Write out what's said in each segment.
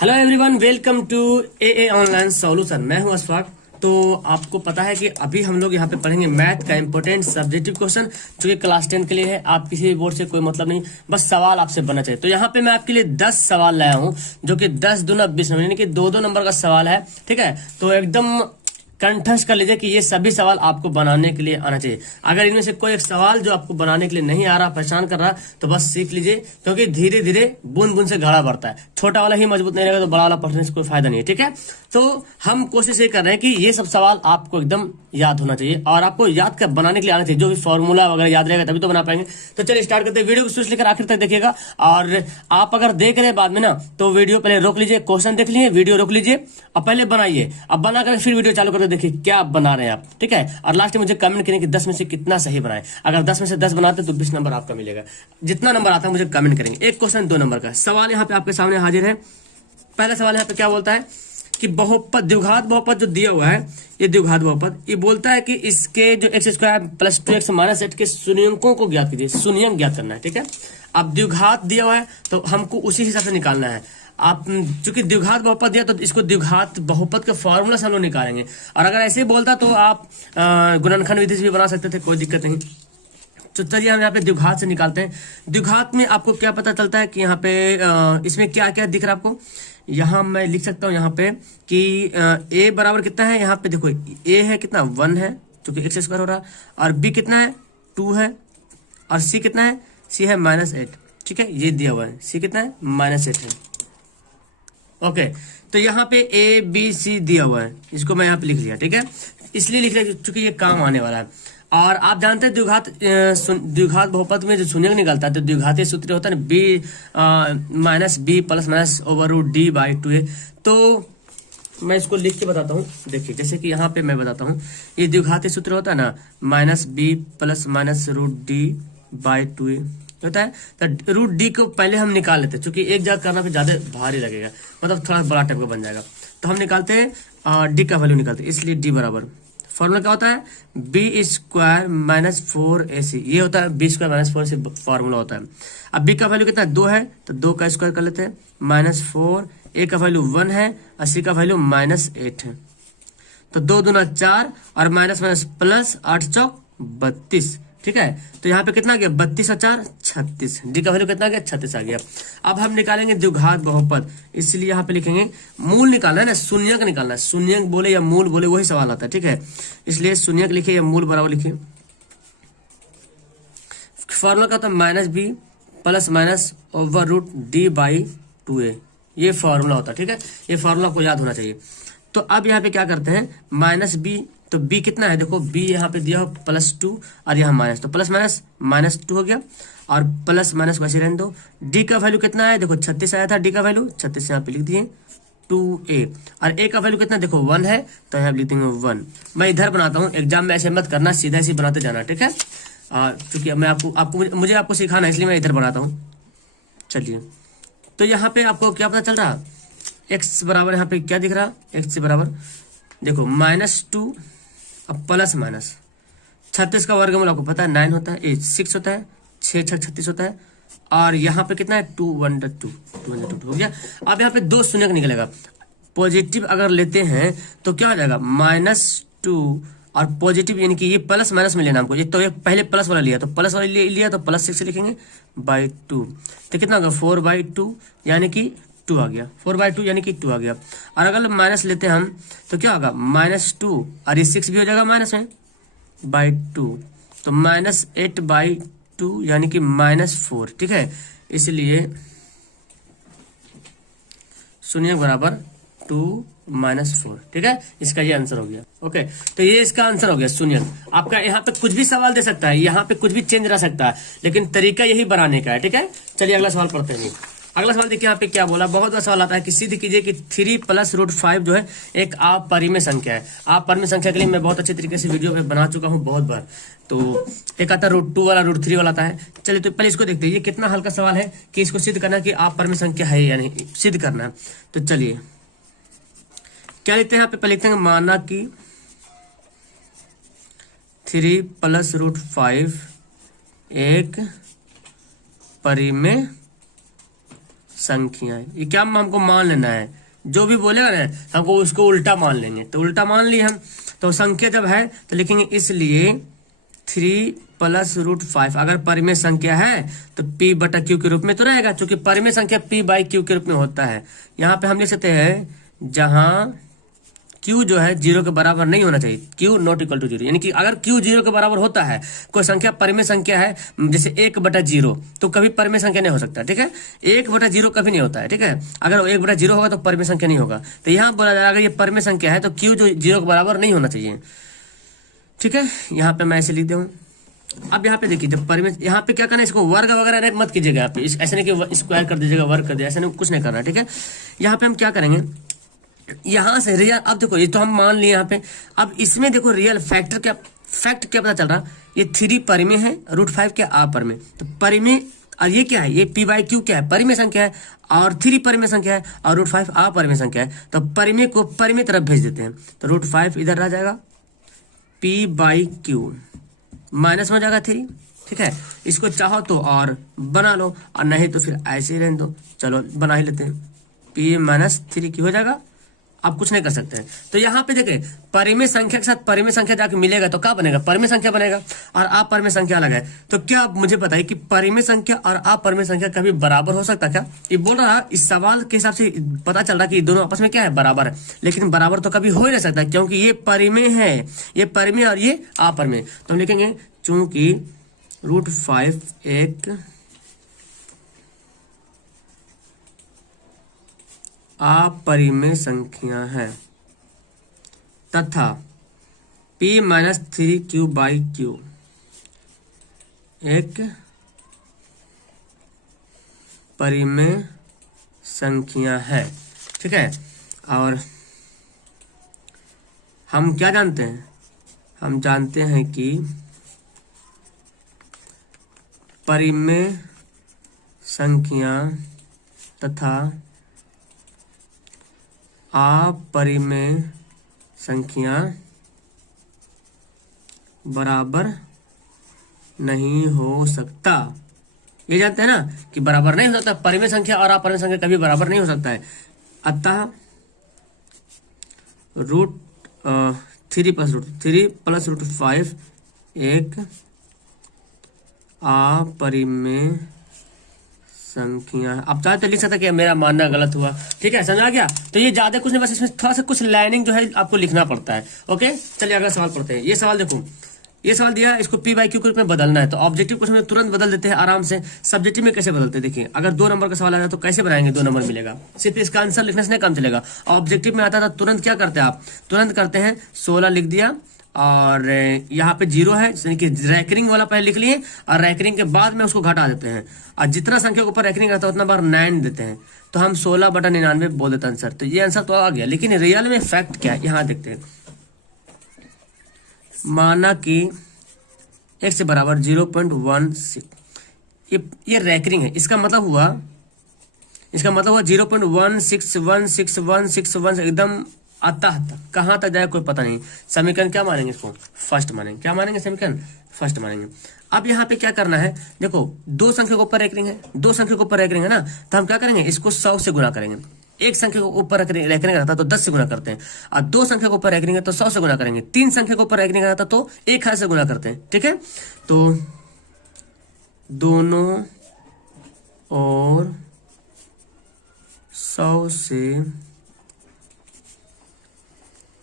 Hello everyone, welcome to a online solution. मैं हूं अशफाक। तो आपको पता है कि अभी हम लोग यहाँ पे पढ़ेंगे मैथ का इंपॉर्टेंट सब्जेक्टिव क्वेश्चन जो कि क्लास 10 के लिए है। आप किसी भी बोर्ड से कोई मतलब नहीं, बस सवाल आपसे बनना चाहिए। तो यहाँ पे मैं आपके लिए 10 सवाल लाया हूँ जो कि 10 दूना 20 नंबर यानी कि दो दो नंबर का सवाल है। ठीक है, तो एकदम कंठस्थ कर लीजिए कि ये सभी सवाल आपको बनाने के लिए आना चाहिए। अगर इनमें से कोई एक सवाल जो आपको बनाने के लिए नहीं आ रहा, परेशान कर रहा, तो बस सीख लीजिए, क्योंकि धीरे धीरे बूंद बूंद से घड़ा बढ़ता है। छोटा वाला ही मजबूत नहीं रहेगा तो बड़ा वाला पढ़ने से कोई फायदा नहीं है। ठीक है, तो हम कोशिश ये कर रहे हैं कि ये सब सवाल आपको एकदम याद होना चाहिए और आपको याद कर बनाने के लिए आना चाहिए। जो भी फॉर्मूला वगैरह याद रहेगा तभी तो बना पाएंगे। तो चलिए स्टार्ट करते हैं। वीडियो को शुरू से लेकर आखिर तक देखिएगा। और आप अगर देख रहे हैं बाद में ना, तो वीडियो पहले रोक लीजिए, क्वेश्चन देख लीजिए, वीडियो रोक लीजिए और पहले बनाइए। अब बना कर फिर वीडियो चालू करते देखिए क्या आप बना रहे हैं आप। ठीक है, और लास्ट में मुझे कमेंट करें कि 10 में से कितना सही बनाए। अगर 10 में से 10 बनाते तो 20 नंबर आपका मिलेगा। जितना नंबर आता है मुझे कमेंट करेंगे। एक क्वेश्चन 2 नंबर का सवाल यहाँ पे आपके सामने हाजिर है। पहला सवाल यहाँ पे क्या बोलता है कि बहुपद, द्विघात बहुपद जो दिया हुआ है, ये द्विघात बहुपद, ये बोलता है कि इसके जो x square plus 2x minus 8 के शून्यंकों को ज्ञात कीजिए। शून्यंक ज्ञात करना है। ठीक है, अब द्विघात दिया हुआ है तो हमको उसी हिसाब से निकालना है। आप चूंकि द्विघात बहुपद दिया तो इसको द्विघात बहुपद के फॉर्मूला से हम लोग निकालेंगे। और अगर ऐसे ही बोलता तो आप गुणनखंड विधि से भी बना सकते थे, कोई दिक्कत नहीं। तो चलिए हम यहाँ पे द्विघात से निकालते हैं। द्विघात में आपको क्या पता चलता है कि यहाँ पे इसमें क्या क्या दिख रहा है आपको। यहाँ मैं लिख सकता हूँ यहाँ पे कि a बराबर कितना है। यहाँ पे देखो a है कितना 1 है, क्योंकि एक्स स्क्वायर हो रहा है, और b कितना है 2 है, और c कितना है, c है -8। ठीक है, ये दिया हुआ है, c कितना है -8 है। ओके, तो यहाँ पे a b c दिया हुआ है, इसको मैं यहाँ पे लिख लिया। ठीक है, इसलिए लिख लिया क्योंकि ये काम आने वाला है। और आप जानते हैं द्विघात बहुपद में जो शून्यंक निकलता है तो द्विघातीय सूत्र होता है ना, b minus b plus minus over root d by 2a। तो मैं इसको लिख के बताता हूँ। देखिए जैसे कि यहाँ पे मैं बताता हूँ, ये द्विघातीय सूत्र होता है ना, minus b plus minus root d by 2a होता है। तो रूट डी को पहले हम निकाल लेते हैं, क्योंकि एक जगह करना फिर ज्यादा भारी लगेगा, मतलब थोड़ा बड़ा टाइप का बन जाएगा। तो हम निकालते हैं डी का वैल्यू निकालते हैं, इसलिए डी बराबर फॉर्मूला क्या होता है, बी स्क्वायर माइनस 4ac। ये होता है B square minus 4ac formula होता है। अब बी का वैल्यू कितना है 2 है, तो 2 का स्क्वायर कर लेते हैं, -4, ए का वैल्यू 1 है, और सी का वैल्यू -8 है। तो 2 दूना 4 और माइनस माइनस प्लस 8 चौक 32। ठीक है, तो यहाँ पे कितना आ गया 32 और 4 36। डी का वैल्यू कितना आ गया 36 आ गया। अब हम निकालेंगे द्विघात बहुपद, इसलिए यहाँ पे लिखेंगे मूल निकालना है ना, शून्यंक निकालना है। शून्यंक बोले या मूल बोले वही सवाल आता है। ठीक है, इसलिए शून्यंक लिखिए या मूल बराबर लिखिए। फॉर्मूला क्या होता है, minus b plus minus over root d by 2a, ये फॉर्मूला होता है। ठीक है, ये फॉर्मूला आपको याद होना चाहिए। तो अब यहाँ पे क्या करते हैं, माइनस बी, तो b कितना है देखो, b यहाँ पे दिया हो +2 और यहाँ माइनस, तो प्लस माइनस -2 हो गया, और प्लस माइनस वैसे रहने दो। d का वैल्यू कितना है देखो 36 आया था, d का वैल्यू 36 यहाँ पे लिख दिए 2a, और a का वैल्यू कितना देखो 1 है, तो यहाँ लिख देंगे 1। मैं इधर बनाता हूँ, एग्जाम में ऐसे मत करना, सीधा ऐसे बनाते जाना। ठीक है, क्योंकि मैं मुझे आपको सिखाना है, इसलिए मैं इधर बनाता हूँ। चलिए, तो यहाँ पे आपको क्या पता चल रहा, x बराबर यहाँ पे क्या दिख रहा, x बराबर देखो -2 अब प्लस माइनस 36 का वर्गमूल आपको पता है 9 होता है, 6 होता है, 6 6 36 होता है, और यहाँ पे कितना है 2 1 2 हो गया। अब यहाँ पे 2 शून्यक निकलेगा। पॉजिटिव अगर लेते हैं तो क्या हो जाएगा -2, और पॉजिटिव यानी कि ये प्लस माइनस में लेना हमको। ये तो ये पहले प्लस वाला लिया, तो प्लस वाला लिया तो +6 लिखेंगे बाई 2, तो कितना होगा 4/2 यानी कि 2 आ गया, 4/2 यानी कि 2 आ गया। और अगर माइनस लेते हैं हम तो क्या होगा -2, और ये 6 भी हो जाएगा माइनस में बाई 2, तो -8/2 यानी कि -4। ठीक है, इसलिए शून्य बराबर 2 -4। ठीक है, इसका ये आंसर हो गया। ओके, तो ये इसका आंसर हो गया शून्य। आपका यहाँ पे कुछ भी सवाल दे सकता है, यहाँ पे कुछ भी चेंज रह सकता है, लेकिन तरीका यही बनाने का है। ठीक है, चलिए अगला सवाल पढ़ते हैं। अगला सवाल देखिए यहाँ पे क्या बोला, बहुत बड़ा सवाल आता है कि सिद्ध कीजिए कि 3 + √5 जो है एक अपरिमेय संख्या है। अपरिमेय संख्या के लिए मैं बहुत अच्छे तरीके से वीडियो पे बना चुका हूँ बहुत बार। तो एक आता है √2 वाला, √3 वाला आता है। चलिए तो पहले इसको देखते हैं, ये कितना हल्का सवाल है कि इसको सिद्ध करना कि अपरिमेय संख्या है या नहीं, सिद्ध करना है। तो चलिए क्या लिखते हैं यहाँ पे, पहले लिखते हैं माना कि 3 + √5 एक परिमेय संख्याएं। ये क्या हमको मान लेना है, जो भी बोलेगा ना हमको उसको उल्टा मान लेंगे। तो उल्टा मान लिए हम, तो संख्या जब है तो लिखेंगे इसलिए 3 + √5। अगर परिमेय संख्या है तो p/q के रूप में तो रहेगा, क्योंकि परिमेय संख्या p/q के रूप में होता है। यहाँ पे हम लिख सकते हैं जहां q जो है 0 के बराबर नहीं होना चाहिए, q ≠ 0, यानी कि अगर q 0 के बराबर होता है, कोई संख्या परिमेय संख्या है जैसे 1/0, तो कभी परिमेय संख्या नहीं हो सकता, ठीक है। 1/0 कभी नहीं होता है, ठीक है। अगर 1/0 होगा तो परिमेय संख्या नहीं होगा। तो यहाँ बोला जा रहा है अगर ये परिमेय संख्या है तो q जो 0 के बराबर नहीं होना चाहिए, ठीक है। यहाँ पे मैं ऐसे लिख दूँ। अब यहाँ पे देखिए जब परिमेय, यहाँ पे क्या करना है, इसको वर्ग वगैरह मत कीजिएगा यहाँ पे, ऐसे नहीं कि स्क्वायर कर दीजिएगा, वर्ग कर दीजिएगा, ऐसे नहीं, कुछ नहीं करना, ठीक है। यहाँ पे हम क्या करेंगे, यहां से रियल, अब देखो ये तो हम मान लिए यहाँ पे, अब इसमें देखो रियल फैक्ट क्या पता चल रहा, ये 3 परिमेय है, √5 क्या अपरिमेय, तो परिमेय, और ये क्या है, ये p/q क्या है, परिमेय संख्या है, और 3 परिमेय संख्या है, और √5 अपरिमेय संख्या है। तो परिमेय को परिमेय तरफ भेज देते हैं, तो √5 इधर रह जाएगा, p/q माइनस में हो जाएगा 3, ठीक है। इसको चाहो तो और बना लो, और नहीं तो फिर ऐसे ही रहने दो। चलो बना ही लेते हैं, p - 3q हो जाएगा। आप कुछ नहीं कर सकते हैं। तो यहाँ पे देखें परिमेय संख्या के साथ परिमेय संख्या जाके मिलेगा तो क्या बनेगा, परिमेय संख्या बनेगा, और अपरिमेय संख्या अलग है। तो क्या आप मुझे बताइए कि परिमेय संख्या और अपरिमेय संख्या कभी बराबर हो सकता क्या? ये बोल रहा, इस सवाल के हिसाब से पता चल रहा कि दोनों आपस में क्या है, बराबर है, लेकिन बराबर तो कभी हो ही नहीं सकता, क्योंकि ये परिमेय है, ये परिमेय और ये अपरिमेय। तो हम लिखेंगे चूंकि √5 एक अपरिमेय संख्या है तथा p - 3q/q एक परिमेय संख्या है, ठीक है। और हम क्या जानते हैं, हम जानते हैं कि परिमेय संख्या तथा अपरिमेय संख्या बराबर नहीं हो सकता। ये जानते हैं ना कि बराबर नहीं हो सकता, परिमेय संख्या और अपरिमेय संख्या कभी बराबर नहीं हो सकता है। अतः √3 + √5 एक अपरिमेय संख्या। अब चाहे तो लिख सकता कि मेरा मानना गलत हुआ, ठीक है, समझा गया। तो ये ज्यादा कुछ नहीं, बस इसमें थोड़ा सा कुछ लाइनिंग जो है आपको लिखना पड़ता है। ओके, चलिए अगला सवाल पढ़ते हैं। ये सवाल देखो, ये सवाल दिया, इसको p/q के रूप में बदलना है, तो ऑब्जेक्टिव क्वेश्चन में तुरंत बदल देते हैं आराम से। सब्जेक्टिव में कैसे बदलते हैं देखिए, अगर 2 नंबर का सवाल आता है तो कैसे बनाएंगे, 2 नंबर मिलेगा, सिर्फ इसका आंसर लिखने से नहीं काम चलेगा। ऑब्जेक्टिव में आता था तुरंत क्या करते हैं आप, तुरंत करते हैं 16 लिख दिया, और यहाँ पे 0 है, यानी कि रैंकरिंग वाला पहले लिख लिए, और रैंकरिंग के बाद में उसको घटा देते हैं, और जितना संख्या के ऊपर रैंकरिंग रहता है उतना बार 9 देते हैं, तो हम 16/99 बोल देते हैं आंसर। तो ये आंसर तो आ गया, लेकिन रियल में फैक्ट क्या है यहाँ देखते हैं। माना कि x बराबर 0.16, ये रैंकरिंग है, इसका मतलब हुआ 0.16161616 एकदम आता कहाँ तक जाए कोई पता नहीं। समीकरण क्या मानेंगे, इसको फर्स्ट मानेंगे। क्या मानेंगे, समीकरण फर्स्ट मानेंगे। अब यहाँ पे क्या करना है, देखो 2 संख्या के ऊपर रैंकरिंग है, 2 संख्या के ऊपर रैंकरिंग है ना, तो हम क्या करेंगे, इसको 100 से गुना करेंगे। एक संख्या के ऊपर रैंकरिंग रहता तो 10 से गुना करते हैं, और 2 संख्या के ऊपर रैंकरिंग है तो 100 से गुना करेंगे। 3 संख्या के ऊपर रैंकरिंग रहता तो 1000 से गुना करते हैं, ठीक है। तो दोनों और 100 से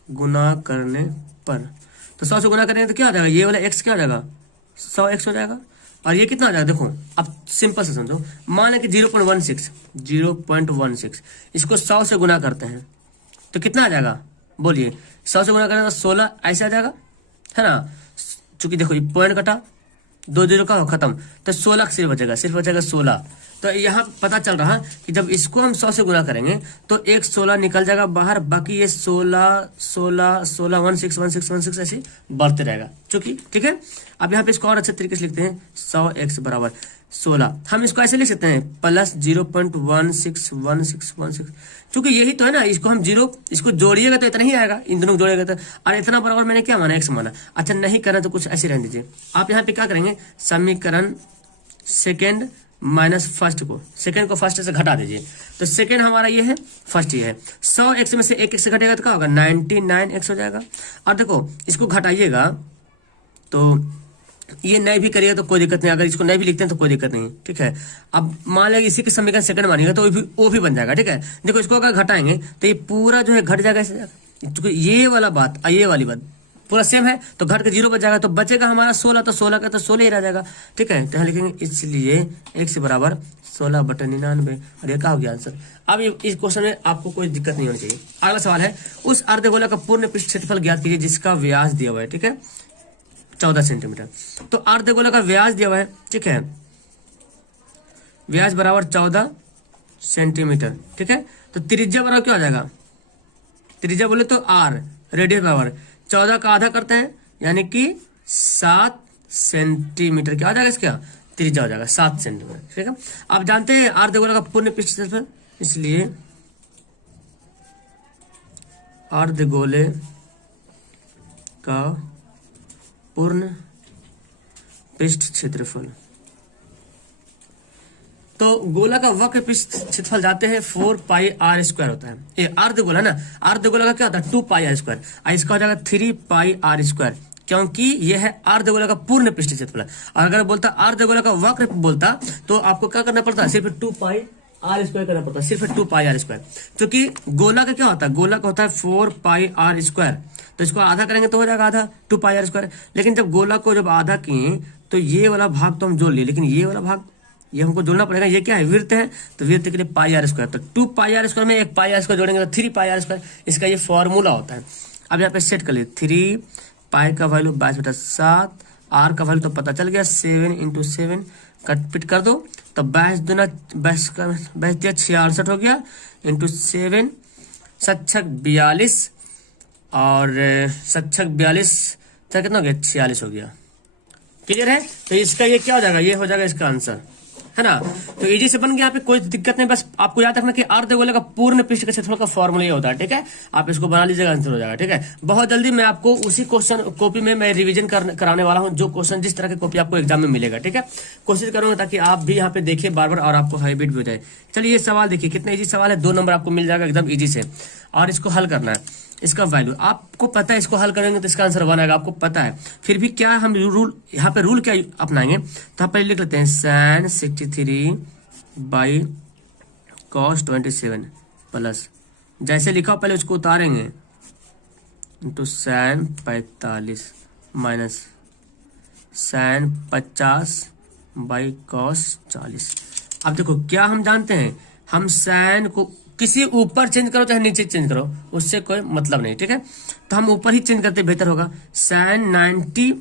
गुना करने पर, तो 100 से गुना करेंगे तो क्या आ जाएगा, ये वाला x क्या आ जाएगा, 100x हो जाएगा। और ये कितना आ जाएगा, देखो अब सिंपल से समझो, मान लें कि 0.16 इसको 100 से गुना करते हैं तो कितना आ जाएगा, बोलिए। 100 से गुना करें तो 16 ऐसे आ जाएगा, है ना। चूंकि देखो ये पॉइंट कटा, 2 0 का खत्म, तो 16 सिर्फ बचेगा, 16। तो यहाँ पता चल रहा कि जब इसको हम 100 से गुना करेंगे तो एक 16 निकल जाएगा बाहर, बाकी ये 16 16 ऐसे बढ़ते रहेगा, चूंकि, ठीक है। अब यहाँ पे इसको और अच्छे तरीके से लिखते हैं, 100x बराबर 16। हम इसको ऐसे लिख सकते हैं प्लस 0.161616, चूंकि यही तो है ना, इसको हम 0 इसको जोड़िएगा तो इतना ही आएगा, इन दोनों को जोड़िएगा तो, और इतना बराबर मैंने क्या माना, x माना। अच्छा नहीं करना तो कुछ ऐसे रहने दीजिए। आप यहाँ पे क्या करेंगे, समीकरण सेकेंड माइनस फर्स्ट को, सेकंड को फर्स्ट से घटा दीजिए, तो सेकंड हमारा ये है, फर्स्ट ये है। 100x में से एक एक से घटेगा तो क्या होगा, 99x हो जाएगा। और देखो इसको घटाइएगा तो ये नए भी करिएगा तो कोई दिक्कत नहीं, अगर इसको नए भी लिखते हैं तो कोई दिक्कत नहीं, ठीक है। अब मान लेंगे इसी के समीकरण सेकंड मानिएगा तो वो भी बन जाएगा, ठीक है। देखो इसको अगर घटाएंगे तो ये पूरा जो है घट जाएगा ऐसे, क्योंकि ये वाला बात ये वाली बात पूरा सेम है तो घट के 0 बच जाएगा, तो बचेगा हमारा 16, तो 16 का तो 16 ही रह जाएगा, ठीक है। तो यहाँ लिखेंगे इसलिए x बराबर 16/99, और ये क्या हो गया आंसर। अब इस क्वेश्चन में आपको कोई दिक्कत नहीं होनी चाहिए। अगला सवाल है, उस अर्धगोला का पूर्ण पृष्ठ क्षेत्रफल ज्ञात कीजिए जिसका व्यास दिया हुआ है, ठीक है, 14 सेंटीमीटर। तो अर्धगोला का व्यास दिया हुआ है, ठीक है, व्यास बराबर 14 सेंटीमीटर, ठीक है। तो त्रिज्या बराबर क्या हो जाएगा, त्रिज्या बोले तो r, रेडियस बराबर 14 का आधा करते हैं यानी कि 7 सेंटीमीटर, क्या हो जाएगा इसका, त्रिज्या हो जाएगा 7 सेंटीमीटर, ठीक है। आप जानते हैं अर्धगोला का पूर्ण पृष्ठ क्षेत्रफल, इसलिए अर्धगोले का पूर्ण पृष्ठ क्षेत्रफल, तो गोला का वक्र पृष्ठ क्षेत्रफल जाते हैं 4πr² होता है। ये अर्धगोला ना, अर्धगोला का क्या होता है 2πr², इसका हो जाएगा 3πr², क्योंकि यह है अर्धगोला का पूर्ण पृष्ठ क्षेत्रफल। और अगर बोलता अर्धगोला का वक्र बोलता तो आपको क्या करना पड़ता है, सिर्फ 2πr² करना पड़ता है, सिर्फ 2πr², क्योंकि गोला का क्या होता है, गोला का होता है 4πr², तो इसको आधा करेंगे तो हो जाएगा आधा 2πr²। लेकिन जब गोला को जब आधा किए तो ये वाला भाग तो हम जोड़ लिए, लेकिन ये वाला भाग ये हमको जोड़ना पड़ेगा। ये क्या है, वृत्त है, तो वृत्त के लिए πr², तो 2πr² में एक πr² जोड़ेंगे तो 3πr², इसका ये फॉर्मूला होता है। अब यहाँ पे सेट कर लिए, 3 पाई का वैल्यू 22/7, r का वैल्यू तो पता चल गया 7 × 7, कट पिट कर दो तो 22 दूना 66 हो गया, इंटू 7, 7×6 = 42, और 7×6 = 42, कितना हो गया 46 हो गया। क्लियर है, तो इसका ये क्या हो जाएगा, ये हो जाएगा इसका आंसर, है ना। तो इजी से बन गया, यहाँ पे कोई दिक्कत नहीं, बस आपको याद रखना कि अर्धगोले का पूर्ण पृष्ठ का क्षेत्रफल का फॉर्मूला ये होता है, ठीक है। आप इसको बना लीजिएगा, आंसर हो जाएगा, ठीक है। बहुत जल्दी मैं आपको उसी क्वेश्चन कॉपी में मैं रिवीजन कराने वाला हूँ, जो क्वेश्चन जिस तरह की कॉपी आपको एग्जाम में मिलेगा, ठीक है। कोशिश करूंगा ताकि आप भी यहाँ पे देखिए बार बार और आपको हैबिट भी हो जाए। चलिए ये सवाल देखिए, कितना इजी सवाल है, 2 नंबर आपको मिल जाएगा एकदम इजी से, और इसको हल करना है। इसका वैल्यू आपको पता है, इसको हल करेंगे तो इसका आंसर 1 आएगा, आपको पता है। फिर भी क्या हम रूल यहाँ पे रूल क्या अपनाएंगे, तो आप पहले लिख लेते हैं sin 63/cos 27 प्लस, जैसे लिखा हो पहले उसको उतारेंगे, into sin 45 minus sin 50/cos 40। अब देखो क्या हम जानते हैं, हम sin को किसी ऊपर चेंज करो चाहे नीचे चेंज करो, उससे कोई मतलब नहीं, ठीक है। तो हम ऊपर ही चेंज करते बेहतर होगा। sin 90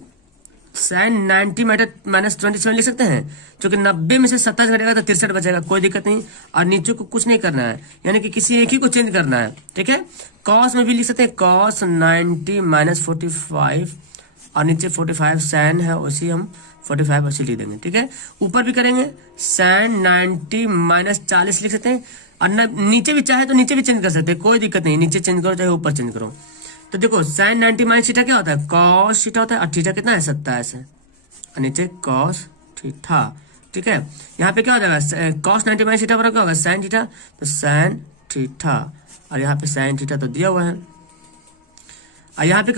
-27 लिख सकते हैं, क्योंकि 90 में से 27 घटेगा तो 63 बचेगा, कोई दिक्कत नहीं। और नीचे को कुछ नहीं करना है, यानी कि किसी एक ही को चेंज करना है, ठीक है। cos में भी लिख सकते हैं cos 90 -45, और नीचे 45 sin है, उसी हम 45 ऐसे लिख देंगे, ठीक है। ऊपर भी करेंगे sin 90 -40 लिख सकते हैं, और नीचे भी चाहे तो नीचे भी चेंज कर सकते हैं, कोई दिक्कत नहीं, नीचे चेंज करो चाहे ऊपर चेंज करो। तो देखो sin 90 - थीटा क्या होता है, cos थीटा होता है, और थीटा कितना है 27 है, और नीचे cos थीटा, ठीक है। यहाँ पे क्या हो जाएगा, cos 90 - थीटा बराबर क्या होगा sin थीटा, तो sin थीटा, और यहाँ पे sin थीटा तो दिया हुआ है, और यहाँ पे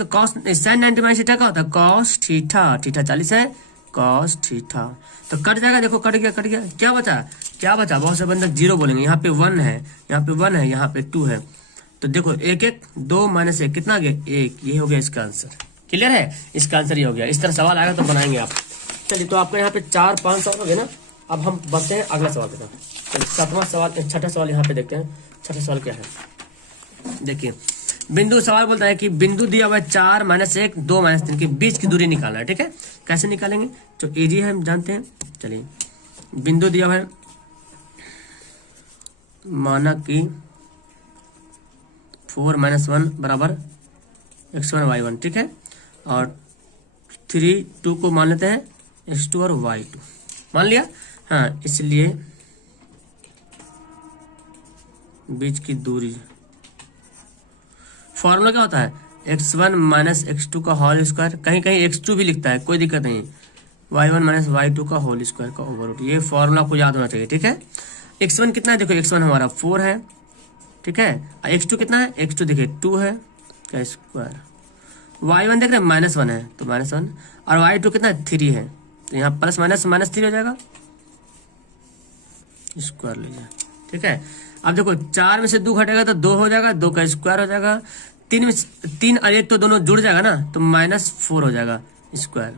sin 90 - थीटा क्या होता है cos थीटा, थीटा 40 है, cos थीटा, तो कट जाएगा, देखो कट गया, क्या बचा, बहुत से बंदे 0 बोलेंगे, यहाँ पे 1 है, यहाँ पे 1 है, यहाँ पे 2 है, तो देखो 1 1 2 - 1 कितना आ गया 1, ये हो गया इसका आंसर। क्लियर है, इसका आंसर ये हो गया। इस तरह सवाल आएगा तो बनाएंगे आप। चलिए, तो आपका यहाँ पे 4-5 सवाल हो गए ना। अब हम बढ़ते हैं अगला सवाल के साथ। चलिए 7वां सवाल, 6ठा सवाल यहाँ पे देखते हैं। 6ठा सवाल क्या है, देखिए बिंदु सवाल बोलता है कि बिंदु दिया हुआ है 4 - 1 2 - 3 के बीच की दूरी निकालना है, ठीक है। कैसे निकालेंगे, तो इजी है, हम जानते हैं। चलिए बिंदु दिया हुआ है, माना कि 4 - 1 बराबर x1 y1, ठीक है, और 3 2 को मान लेते हैं x2 और y2 मान लिया। हाँ, इसलिए बीच की दूरी फॉर्मूला क्या होता है, x1 - x2 का होल स्क्वायर, कहीं कहीं x2 भी लिखता है, कोई दिक्कत नहीं, y1 माइनस y2 का होल स्क्वायर का ओवर रूट। ये फॉर्मूला आपको याद होना चाहिए, ठीक है। x1 कितना है, देखो x1 हमारा 4 है, ठीक है। x2 कितना है, x2 देखिए 2 है का स्क्वायर। y1 देख रहे हैं -1 है तो -1, और y2 कितना है 3 है, तो यहाँ प्लस माइनस -3 हो जाएगा, स्क्वायर लीजिए, ठीक है। अब देखो 4 में से 2 घटेगा तो 2 हो जाएगा, 2 का स्क्वायर हो जाएगा। 3 में 3 और 1 तो दोनों जुड़ जाएगा ना, तो -4 हो जाएगा स्क्वायर।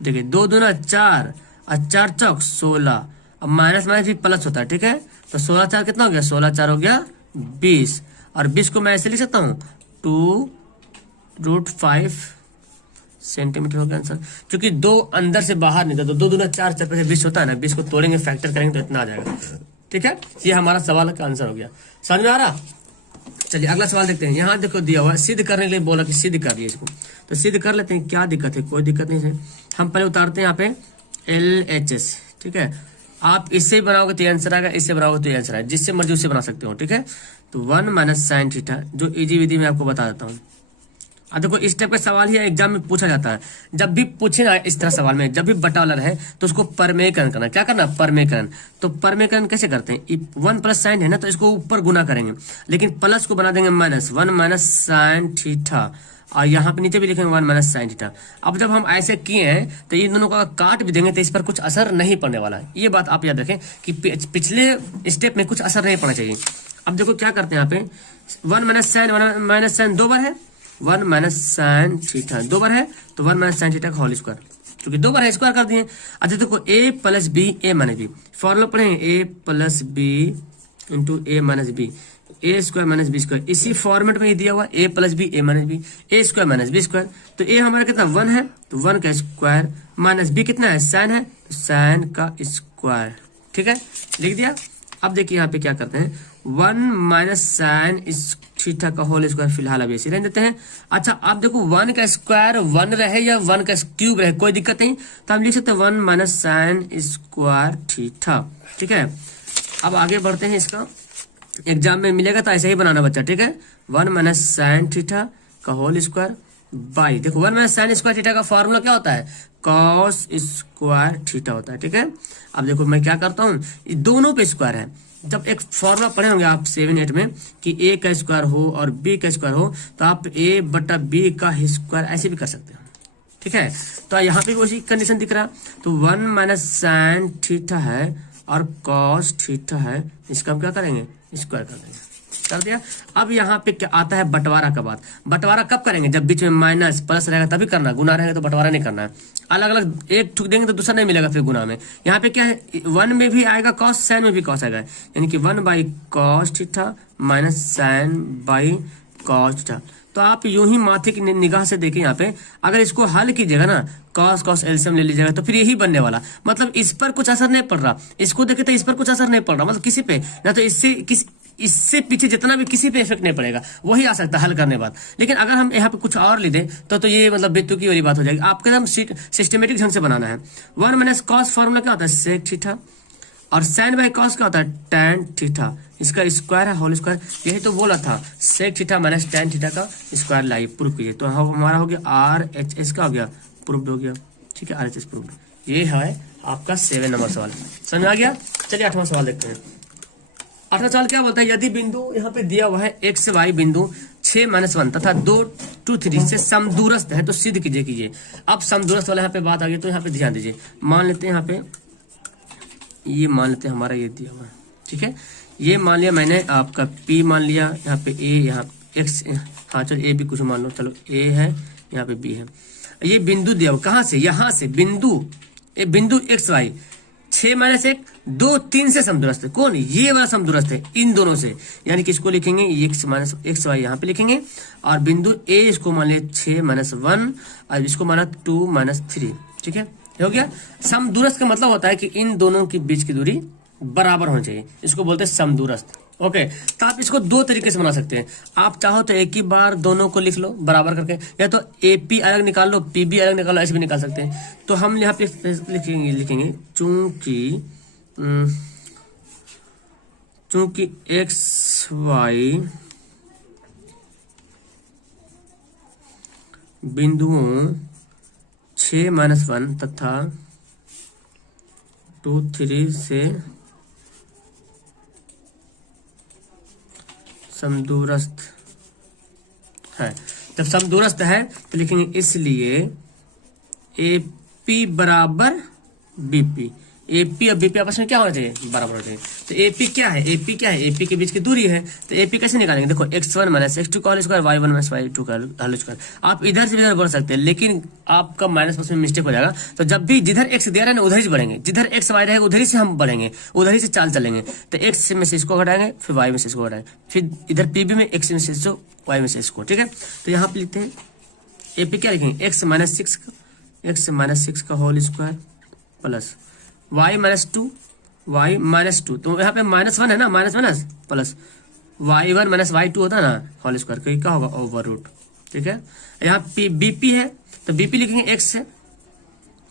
देखिए 2 दूना 4 और 4 चौक 16, अब माइनस माइनस भी प्लस होता है, ठीक है। तो 16 4 कितना हो गया, 16 4 हो गया 20, और 20 को मैं ऐसे लिख सकता हूँ 2√5 सेंटीमीटर हो गया आंसर। क्योंकि 2 अंदर से बाहर निकला तो 2 दूना 4 4 पे 20 होता है ना, 20 को तोड़ेंगे फैक्टर करेंगे तो इतना आ जाएगा, ठीक है। ये हमारा सवाल का आंसर हो गया, समझ में आ रहा। चलिए अगला सवाल देखते हैं। यहाँ देखो दिया हुआ है, सिद्ध करने के लिए बोला कि सिद्ध कर लिए इसको, तो सिद्ध कर लेते हैं। क्या दिक्कत है, कोई दिक्कत नहीं है। हम पहले उतारते हैं यहाँ पे LHS, ठीक है। आप इससे बनाओगे तो आंसर आएगा, इससे बनाओगे तो आंसर आएगा, जिससे मर्जी उससे बना सकते हो, ठीक है। तो 1 माइनस साइन थीटा, जो इजी विधि में आपको बता देता हूँ। अब देखो इस टाइप का सवाल ही एग्जाम में पूछा जाता है। जब भी पूछे ना इस तरह सवाल में, जब भी बटावलर है तो उसको परमेयकरण करना। क्या करना, परमेयकरण। तो परमेयकरण कैसे करते हैं, 1 प्लस साइन है ना, तो इसको ऊपर गुना करेंगे, लेकिन प्लस को बना देंगे माइनस, 1 माइनस साइन थीटा, और यहाँ पे नीचे भी लिखेंगे 1 माइनस साइन थीटा। अब जब हम ऐसे किए हैं तो इन दोनों का काट भी देंगे तो इस पर कुछ असर नहीं पड़ने वाला है। ये बात आप याद रखें कि पिछले स्टेप में कुछ असर नहीं पड़ना चाहिए। अब देखो क्या करते हैं यहाँ पे, 1 माइनस साइन 2 बार है, 1 माइनस साइन थीटा 2 बार है, तो 1 माइनस साइन थीटा का होल स्क्वायर, क्योंकि 2 बार है स्क्वायर कर दिए। अच्छा देखो a plus b, a minus b, formula पढ़ेंगे a plus b into a minus b, a square minus b square. इसी फॉर्मेट में ही दिया हुआ a plus b, a minus b, a square minus b square. तो a हमारा कितना 1 है, तो 1 का स्क्वायर, माइनस b कितना है, साइन है, तो साइन का स्क्वायर, ठीक है, लिख दिया। अब देखिए यहाँ पे क्या करते हैं, 1 माइनस साइन थीटा का होल स्क्वायर, फिलहाल अभी ऐसे रहने देते हैं। अच्छा आप देखो 1 का स्क्वायर 1 रहे या 1 का क्यूब रहे कोई दिक्कत नहीं, तो हम लिख सकते हैं 1 माइनस साइन स्क्वायर थीटा, ठीक है। अब आगे बढ़ते हैं, इसका एग्जाम में मिलेगा तो ऐसे ही बनाना बच्चा, ठीक है। 1 माइनस साइन थीटा का होल स्क्वायर बाई, देखो 1 माइनस साइन स्क्वायर थीटा का फॉर्मूला क्या होता है, कॉस स्क्वायर थीटा होता है, ठीक है। अब देखो मैं क्या करता हूँ, दोनों पे स्क्वायर है। जब एक फॉर्मूला पढ़े होंगे आप 7-8 में कि a का स्क्वायर हो और b का स्क्वायर हो, तो आप a बटा b का स्क्वायर ऐसे भी कर सकते हो, ठीक है। तो यहाँ पे वही कंडीशन दिख रहा, तो 1 माइनस साइन थीटा है और कॉस थीटा है, इसका हम क्या करेंगे, स्क्वायर कर देंगे, कर दिया। अब यहाँ पे क्या आता है, बंटवारा का बात। बंटवारा कब करेंगे, जब बीच में माइनस प्लस रहेगा तभी करना, गुना रहेगा तो बंटवारा नहीं करना है। अलग अलग एक ठुक देंगे तो दूसरा नहीं मिलेगा फिर गुना में। यहाँ पे क्या है, 1 में भी आएगा कॉस, साइन में भी कॉस आएगा, यानी कि 1 by cos theta minus sine by cos theta. तो आप यूं ही माथे की निगाह से देखें, यहाँ पे अगर इसको हल कीजिएगा ना, कॉस कॉस एलसीएम ले लीजिएगा, तो फिर यही बनने वाला, मतलब इस पर कुछ असर नहीं पड़ रहा। इसको देखे तो इस पर कुछ असर नहीं पड़ रहा, मतलब किसी पे ना, तो इससे पीछे जितना भी किसी पे इफेक्ट नहीं पड़ेगा, वही आ सकता है हल करने बाद। लेकिन अगर हम यहाँ पे कुछ और ले दें तो ये मतलब बेतुकी वाली बात हो जाएगी। आपको एकदम सिस्टमेटिक ढंग से बनाना है। 1 माइनस कॉस फॉर्मूला क्या होता है, सेक थीटा, और साइन बाई कॉस क्या होता है, टैन थीटा, इसका स्क्वायर है होल स्क्वायर। यही तो बोला था, sec theta minus tan theta का स्क्वायर लाइए, प्रूफ कीजिए। तो हमारा हो गया RHS का हो गया, प्रूफ हो गया, ठीक है, RHS प्रूफ। ये है आपका 7 नंबर सवाल, समझ में आ गया। चलिए 8वां सवाल देखते हैं। 8वां सवाल क्या बोलता है, यदि बिंदु यहाँ पे दिया हुआ है x y बिंदु 6-1 तथा 2-3 से समदूरस्थ है तो सिद्ध कीजिए। अब समदूरस्थ वाला यहाँ पे बात आ गई, तो यहाँ पे ध्यान दीजिए। मान लेते हैं यहाँ पे, ये मान लेते हैं हमारा ये दिया हुआ है, ठीक है। ये मान लिया मैंने, आपका P मान लिया, यहाँ पे A, यहाँ x, हाँ चलो A भी कुछ मान लो, चलो A है, यहाँ पे B है। ये बिंदु दिया हुआ, कहाँ से, यहाँ से बिंदु x y 6-1 2-3 से समदूरस्थ है। कौन, ये वाला समदूरस्थ है इन दोनों से, यानी कि इसको लिखेंगे x y यहाँ पे लिखेंगे, और बिंदु A इसको मान लिया 6-1 और इसको माना 2-3, ठीक है, हो गया। समदूरस्थ का मतलब होता है कि इन दोनों के बीच की दूरी बराबर होनी चाहिए, इसको बोलते हैं समदूरस्थ। ओके, तो आप इसको 2 तरीके से बना सकते हैं। आप चाहो तो एक ही बार दोनों को लिख लो बराबर करके, या तो AP अलग निकाल लो, PB अलग निकाल लो, ऐसे भी निकाल सकते हैं। तो हम यहाँ पे लिखेंगे चूंकि x y बिंदुओं 6-1 तथा 2 3 से समदूरस्थ है। जब समदूरस्थ है तो लिखेंगे इसलिए AP बराबर BP। AP और BP आपस में क्या होना चाहिए, बराबर होना चाहिए। तो AP क्या है, AP क्या है, AP के बीच की दूरी है। तो AP कैसे निकालेंगे, देखो x1 माइनस x2 का whole square, y1 minus y2 का होल स्क्वायर। आप इधर से इधर बढ़ सकते हैं, लेकिन आपका माइनस प्लस में मिस्टेक हो जाएगा। तो जब भी जिधर x दिया रहा है ना उधर ही बढ़ेंगे, जिधर x y रहेगा उधर ही से हम बढ़ेंगे, उधर ही से चाल चलेंगे। तो x में से इसको घटाएंगे, फिर y में से इसको घटाएंगे, फिर इधर PB में x में से इसको y में से इसको, ठीक है। तो यहाँ पे लिखते हैं AP क्या लिखेंगे, x माइनस 6 का whole square plus y minus 2, तो यहाँ पे -1 है ना, -1 प्लस y1 माइनस y2 होता है ना होल स्क्वायर, क्योंकि क्या होगा ओवर रूट, ठीक है। यहाँ BP है तो BP लिखेंगे x से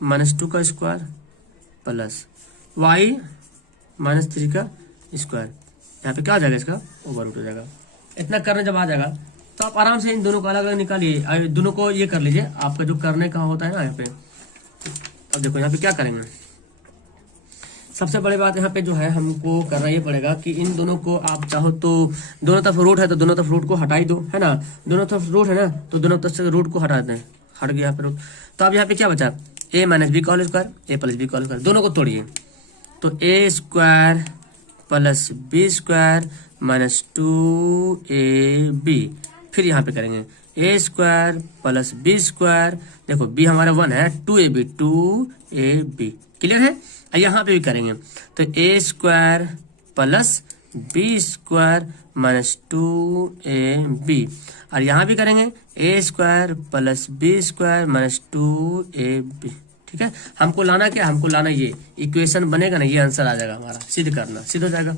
-2 का स्क्वायर प्लस y माइनस 3 का स्क्वायर। यहाँ पे क्या हो जाएगा, इसका ओवर रूट हो जाएगा। इतना करने जब आ जाएगा तो आप आराम से इन दोनों को अलग अलग निकालिए, दोनों को ये कर लीजिए। आपका जो करने का होता है ना यहाँ पे, अब देखो यहाँ पे क्या करेंगे। सबसे बड़ी बात यहाँ पे जो है हमको करना ये पड़ेगा कि इन दोनों को आप चाहो तो दोनों तरफ रूट है तो दोनों तरफ रूट को हटा ही दो, है ना। दोनों तरफ रूट है ना तो दोनों तरफ से रूट को हटा देते हैं, हट गया यहाँ पे रूट। तो अब यहाँ पे क्या बचा, a माइनस बी का whole square, a plus b का होल स्क्वायर, दोनों को तोड़िए। तो a square plus b square minus 2ab। फिर यहाँ पे करेंगे a square plus b square, देखो b हमारा 1 है, 2ab। क्लियर है। यहाँ पे भी करेंगे तो a square plus b square minus 2ab, और यहाँ भी करेंगे a square plus b square minus 2ab, ठीक है। हमको लाना क्या, हमको लाना ये इक्वेशन बनेगा ना, ये आंसर आ जाएगा हमारा, सिद्ध करना, सिद्ध हो जाएगा।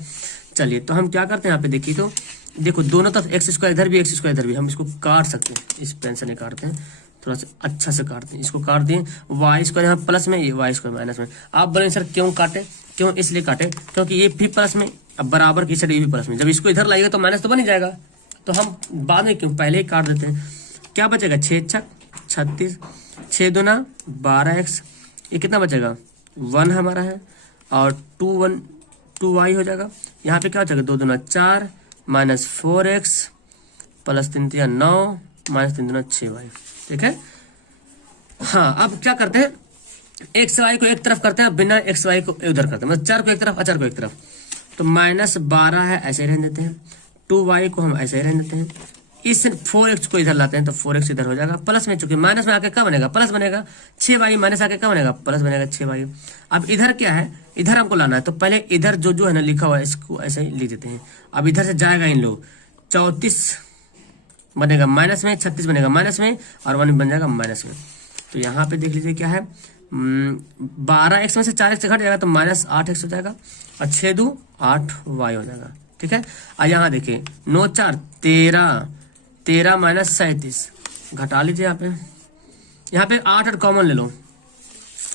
चलिए तो हम क्या करते हैं यहाँ पे देखिए, तो देखो दोनों तरफ एक्स स्क्वायर इधर भी, एक्स स्क्वायर इधर भी, हम इसको काट सकते हैं, इस पेन से नहीं काटते हैं, थोड़ा सा अच्छा से काटते हैं, इसको काट दिए। वाई स्क्वायर यहाँ प्लस में, ये वाई स्क्वायर माइनस में। आप बोलेंगे सर क्यों काटे, क्यों इसलिए काटे क्योंकि ये भी प्लस में, अब बराबर की साइड ये भी प्लस में, जब इसको इधर लाइएगा तो माइनस तो बन ही जाएगा। तो हम बाद में क्यों, पहले ही काट देते हैं। क्या बचेगा, 6 छक 36, 6 दूना 12x, ये कितना बचेगा 1 हमारा है, और 2y हो जाएगा। यहाँ पे क्या हो जाएगा, 2 दूना 4 माइनस 4x प्लस 3 3 9 माइनस 3 दूना 6y, ठीक है। हाँ अब क्या करते हैं, एक्स वाई को एक तरफ करते हैं, बिना एक्स वाई को उधर करते हैं, मतलब 4 को एक तरफ, 4 को एक तरफ। तो -12 है, ऐसे ही रहने देते हैं। 2y को हम ऐसे ही रहने देते हैं। इस 4x को इधर लाते हैं तो 4x इधर हो जाएगा प्लस में, चूंकि माइनस में आके क्या बनेगा, प्लस बनेगा। 6y माइनस आके क्या बनेगा, प्लस बनेगा 6y। अब इधर क्या है, इधर हमको लाना है, तो पहले इधर जो है ना लिखा हुआ है इसको ऐसे ही लिख देते हैं। अब इधर से जाएगा इन लोग, 34 बनेगा माइनस में, 36 बनेगा माइनस में, और 1 बन जाएगा माइनस में। तो यहाँ पे देख लीजिए क्या है, 12x में से 4x घट जाएगा तो -8x हो जाएगा, और 6 2 8y हो जाएगा, ठीक है। और यहाँ देखिए 9 4 13, 13 माइनस 37 घटा लीजिए यहाँ पे 8 कॉमन ले लो।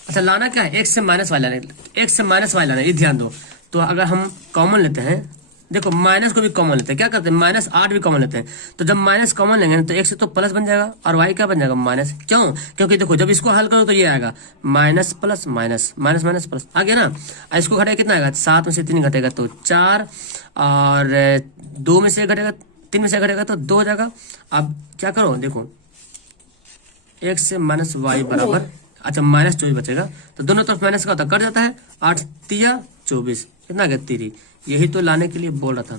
अच्छा लाना क्या है, x से माइनस y लाना है, x से माइनस y लाना है, ये ध्यान दो। तो अगर हम कॉमन लेते हैं, देखो माइनस को भी कॉमन लेते हैं, क्या करते हैं -8 भी कॉमन लेते हैं। तो जब माइनस कॉमन लेंगे तो x से तो प्लस बन जाएगा और y क्या बन जाएगा माइनस। क्यों, क्योंकि देखो जब इसको हल करो तो ये आएगा minus plus minus, minus minus plus आ गया ना। इसको घटाएगा कितना आएगा, 7 में से 3 घटेगा तो 4, और 2 में से घटेगा, 3 में से घटेगा तो 2 हो जाएगा। अब क्या करो, देखो x से माइनस y बराबर, अच्छा -24 बचेगा, तो दोनों तरफ माइनस का होता कट जाता है, 8 3 24 कितना आ गया 3। यही तो लाने के लिए बोल रहा था,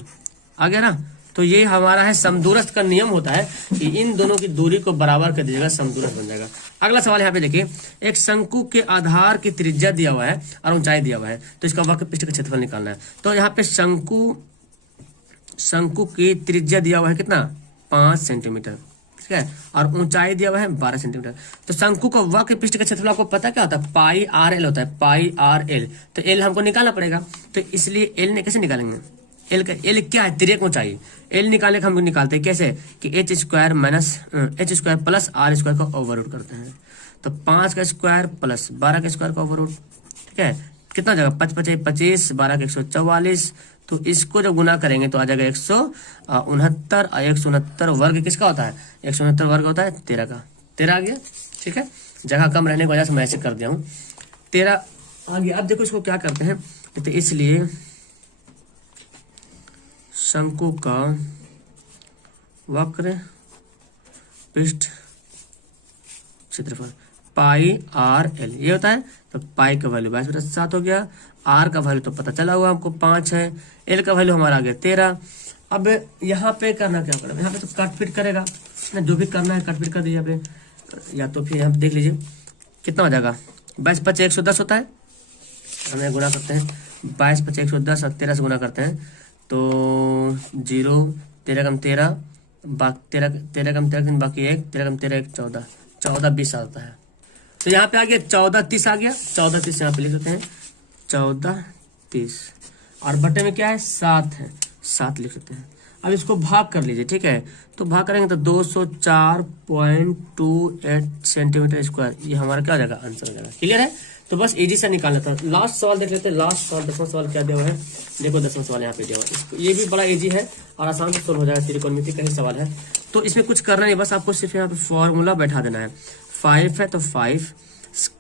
आ गया ना। तो ये हमारा है समदूरस्थ का नियम होता है कि इन दोनों की दूरी को बराबर कर दीजिएगा, समदूरस्थ बन जाएगा। अगला सवाल यहाँ पे देखिए, एक शंकु के आधार की त्रिज्या दिया हुआ है और ऊंचाई दिया हुआ है, तो इसका वक्र पृष्ठ का क्षेत्रफल निकालना है। तो यहाँ पे शंकु की त्रिज्या दिया हुआ है कितना, 5 सेंटीमीटर, ठीक है, और ऊंचाई दिया हुआ है 12 सेंटीमीटर। तो शंकु का वक्र पृष्ठ का क्षेत्रफल आपको पता क्या होता है, पाई आर एल होता है, पाई आर एल। तो एल हमको निकालना पड़ेगा, तो इसलिए एल ने कैसे निकालेंगे, एल का एल क्या है, तिर्यक ऊंचाई। एल निकालने का हम निकालते हैं कैसे, कि h square plus r square का ओवर रूट करते हैं। तो 5 का स्क्वायर प्लस 12 का स्क्वायर का ओवर रूट, ठीक है, कितना जगह 5 5 25, 12 का 144। तो इसको जब गुना करेंगे तो आ जाएगा 169, और 169 वर्ग किसका होता है, 169 वर्ग होता है 13 का, 13 आ गया, ठीक है। जगह कम रहने की वजह से मैं ऐसे कर दिया हूँ। 13 आ गया। अब देखो इसको क्या करते हैं, तो इसलिए शंकु का वक्र पृष्ठ क्षेत्रफल पाई आर एल ये होता है। तो पाई का वैल्यू 22/7 हो गया, आर का वैल्यू तो पता चला हुआ हमको 5 है, एल का वैल्यू हमारा आ गया 13। अब यहाँ पे करना क्या पड़ेगा, यहाँ पे तो कट फिट करेगा ना, जो भी करना है कट फिट कर दीजिए यहाँ पे, या तो फिर यहाँ पे देख लीजिए कितना हो जाएगा। 22 × 5 = 110 होता है, हमें गुना करते हैं 22 × 5 = 110 और 13 से गुना करते हैं तो 0, 13 × 13 13 × 13 बाकी 1, 13 × 13 = 14, 14-20 आता है। तो यहाँ पे आ गया 14-30 आ गया, 14-30 यहाँ पे लिख देते हैं 14-30 और बटे में क्या है 7 है, 7 लिख देते हैं। अब इसको भाग कर लीजिए, ठीक है, तो भाग करेंगे तो 204.28 सेंटीमीटर स्क्वायर, ये हमारा क्या हो जाएगा, आंसर हो जाएगा। क्लियर है, तो बस इजी से निकालना था। लास्ट सवाल देख लेते हैं, लास्ट सवाल 10वां सवाल क्या दिया हुआ है, देखो 10वां सवाल यहाँ पे दिया हुआ है, ये भी बड़ा इजी है और आसान से सोल्व हो जाएगा, त्रिकोणमिति का ही सवाल है। तो इसमें कुछ करना नहीं, बस आपको सिर्फ यहाँ पे फॉर्मूला बैठा देना है। 5 है तो 5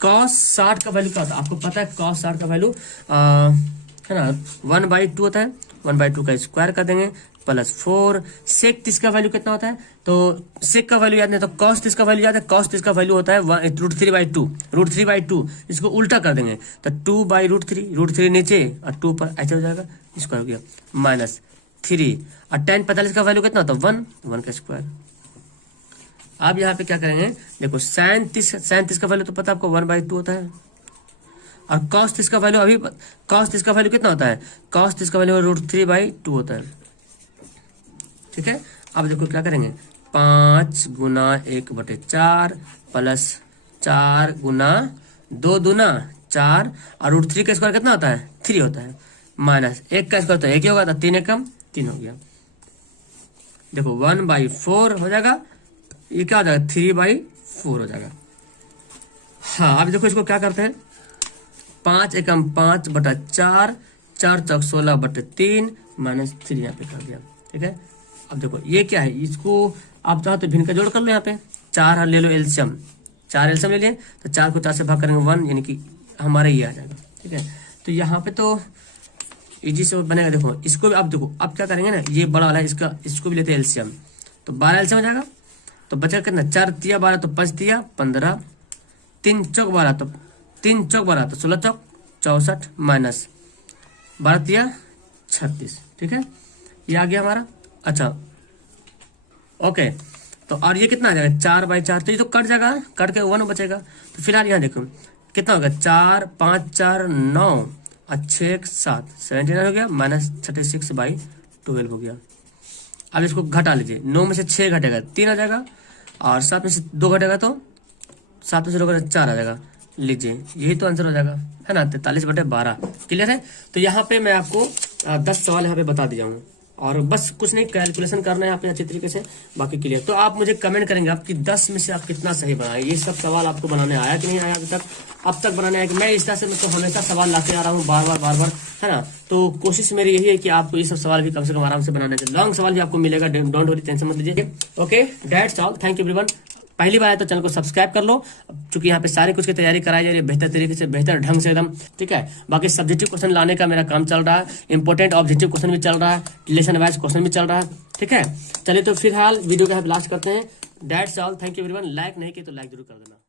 cos 60 का वैल्यू क्या होता है, आपको पता है cos 60 का वैल्यू है ना 1/2 होता है, 1/2 का स्क्वायर कर देंगे +4। sec 30 का वैल्यू कितना होता है, तो sec का वैल्यू याद नहीं तो cos 30 का वैल्यू याद है, cos 30 का वैल्यू होता है √3/2, √3/2 इसको उल्टा कर देंगे तो 2/√3, √3 नीचे और 2 पर ऐसे हो जाएगा, स्क्वायर हो गया -3 और tan 45 का वैल्यू कितना होता है 1 का स्क्वायर। अब यहाँ पे क्या करेंगे, देखो sin 30 का वैल्यू तो पता है आपको 1/2 होता है और cos 30 का वैल्यू अभी cos 30 का वैल्यू कितना होता है, cos 30 का वैल्यू √3/2 होता है, ठीक है। अब देखो क्या करेंगे 5 × 1/4 + 4 × 2 दूना 4 और √3 का स्क्वायर कितना होता है 3 होता है, -1 का स्क्वायर तो 1 ही होगा, तो 3 × 3 हो गया। देखो 1/4 हो जाएगा, ये क्या हो जाएगा 3/4 हो जाएगा। हाँ अब देखो इसको क्या करते हैं, 5 × 5/4 4 × 4 16/3 -3 यहाँ पे कर दिया, ठीक है। अब देखो ये क्या है, इसको आप चाहो तो भिन्न का जोड़ कर लो, यहाँ पे 4 ले लो एलसीएम, 4 एलसीएम ले लिए तो 4 को 4 से भाग करेंगे 1, यानी कि हमारा ये आ जाएगा, ठीक है। तो यहाँ पे तो इजी से बनेगा। देखो इसको भी, अब देखो अब क्या करेंगे ना, ये बड़ा वाला है इसको भी लेते हैं एलसीएम, तो 12 एलसीएम हो जाएगा, तो बचेगा कितना 4 × 3 = 12 तो 5 × 3 = 15, 3 × 4 = 12 तो 3 × 4 = 12 तो 16 × 4 = 64 -12 × 3 = 36, ठीक है, ये आ गया हमारा। अच्छा ओके, तो और ये कितना आ जाएगा 4/4, तो ये तो कट जाएगा, कट के 1 बचेगा। तो फिलहाल यहाँ देखो कितना होगा 4 × 5 = 4 9 और 6 × 7 79 हो गया, -36/12 हो गया। अब इसको घटा लीजिए, 9 में से 6 घटेगा 3 आ जाएगा और 7 में से 2 घटेगा तो 7 में से 2 घटेगा 4 आ जाएगा। लीजिए यही तो आंसर हो जाएगा, है ना 43/12। क्लियर है, तो यहाँ पे मैं आपको 10 सवाल यहाँ पे बता दिया हूँ और बस कुछ नहीं, कैलकुलेशन करना है आपने अच्छी तरीके से, बाकी क्लियर। तो आप मुझे कमेंट करेंगे आपकी 10 में से आप कितना सही बनाए, ये सब सवाल आपको बनाने आया कि नहीं आया अभी तक, अब तक बनाने आया कि मैं इस तरह से, मैं तो हमेशा सवाल लाते आ रहा हूँ बार बार, है ना। तो कोशिश मेरी यही है कि आपको ये सब सवाल भी कम से कम आराम से बनाने चाहिए, लॉन्ग सवाल भी आपको मिलेगा, डोंट वरी, टेंशन मत लीजिए। Okay that's all, thank you everyone. पहली बार है तो चैनल को सब्सक्राइब कर लो, क्योंकि यहाँ पे सारे कुछ की तैयारी कराई जा रही है बेहतर तरीके से, बेहतर ढंग से एकदम, ठीक है। बाकी सब्जेक्टिव क्वेश्चन लाने का मेरा काम चल रहा है, इंपॉर्टेंट ऑब्जेक्टिव क्वेश्चन भी चल रहा है, लेसन वाइज क्वेश्चन भी चल रहा है, ठीक है। चलिए तो फिलहाल वीडियो का लास्ट करते हैं। That's all, thank you everyone. Like नहीं किया तो लाइक जरूर कर देना।